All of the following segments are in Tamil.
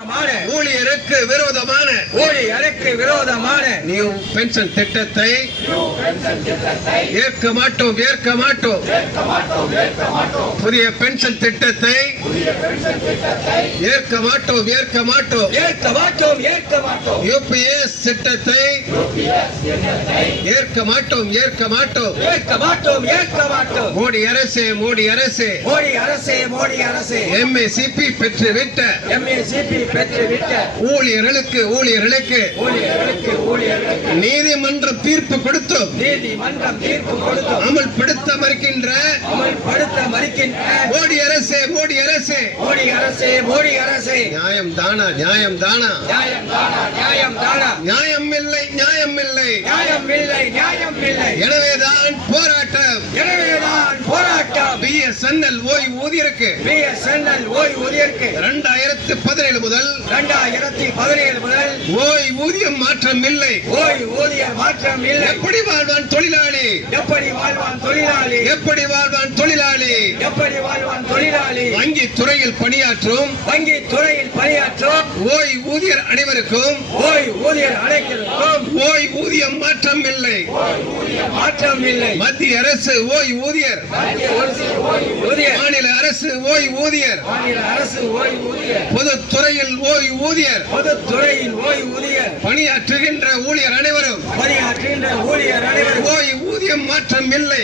ஊழியருக்கு விரோதமான நியூ பென்ஷன் திட்டத்தை ஏற்க மாட்டோம். புதிய பென்ஷன் திட்டத்தை ஏற்க மாட்டோம். யூபிஎஸ் திட்டத்தை ஏற்க மாட்டோம். மோடி அரசே எம்ஏசிபி பெற்றுவிட்ட ஊழியர்களுக்கு நீதிமன்றம் தீர்ப்பு கொடுத்தோம் அமல்படுத்த மறுக்கின்ற மோடி அரசே நியாயம் தானா நியாயம் இல்லை எனவேதான் போராட்டம் பிஎஸ்என்எல் ஓய்வூதியருக்கு 2017 முதல் ஓய்வூதியம் மாற்றம் இல்லை. எப்படி வாழ்வான் தொழிலாளி வங்கி துறையில் பணியாற்றும் ஓய்வூதியர் அனைவருக்கும் ஓய்வூதியம் மாற்றம் இல்லை. மத்திய அரசு ஓய்வூதியர் மாநில அரசு ஓய்வூதியர் பொதுத்துறையில் ஓய்வூதியர் பணியாற்றுகின்ற ஊழியர் அனைவரும் ஓய்வூதியம் மாற்றம் இல்லை.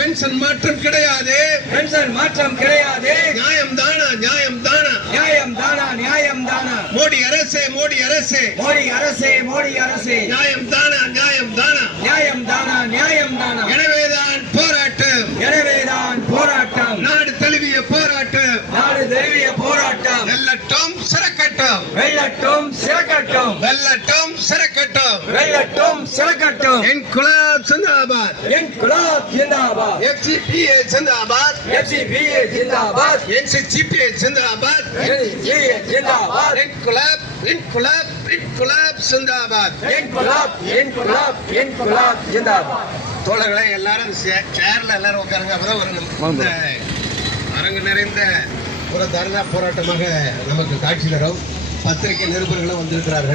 பென்ஷன் மாற்றம் கிடையாது. நியாயம் தானா மோடி அரசே நியாயம் தானா எனவேதான் போராட்டம் நாடு தழுவிய போராட்டம் வெல்லட்டும் சிறக்கட்டும் இன்குலாப் ஜிந்தாபாத் FCPA ஜிந்தாபாத் NCGPA ஜிந்தாபாத் இன்குலாப் ஜிந்தாபாத் தோழர்களே, எல்லாரும் சேர்ல எல்லாரும் உட்காருங்க. அப்பதான் ஒரு அரங்கு நிறைந்த ஒரு தர்ணா போராட்டமாக நமக்கு காட்சி தரும். பத்திரிகை நிருபர்களும் வந்திருக்கிறார்கள்.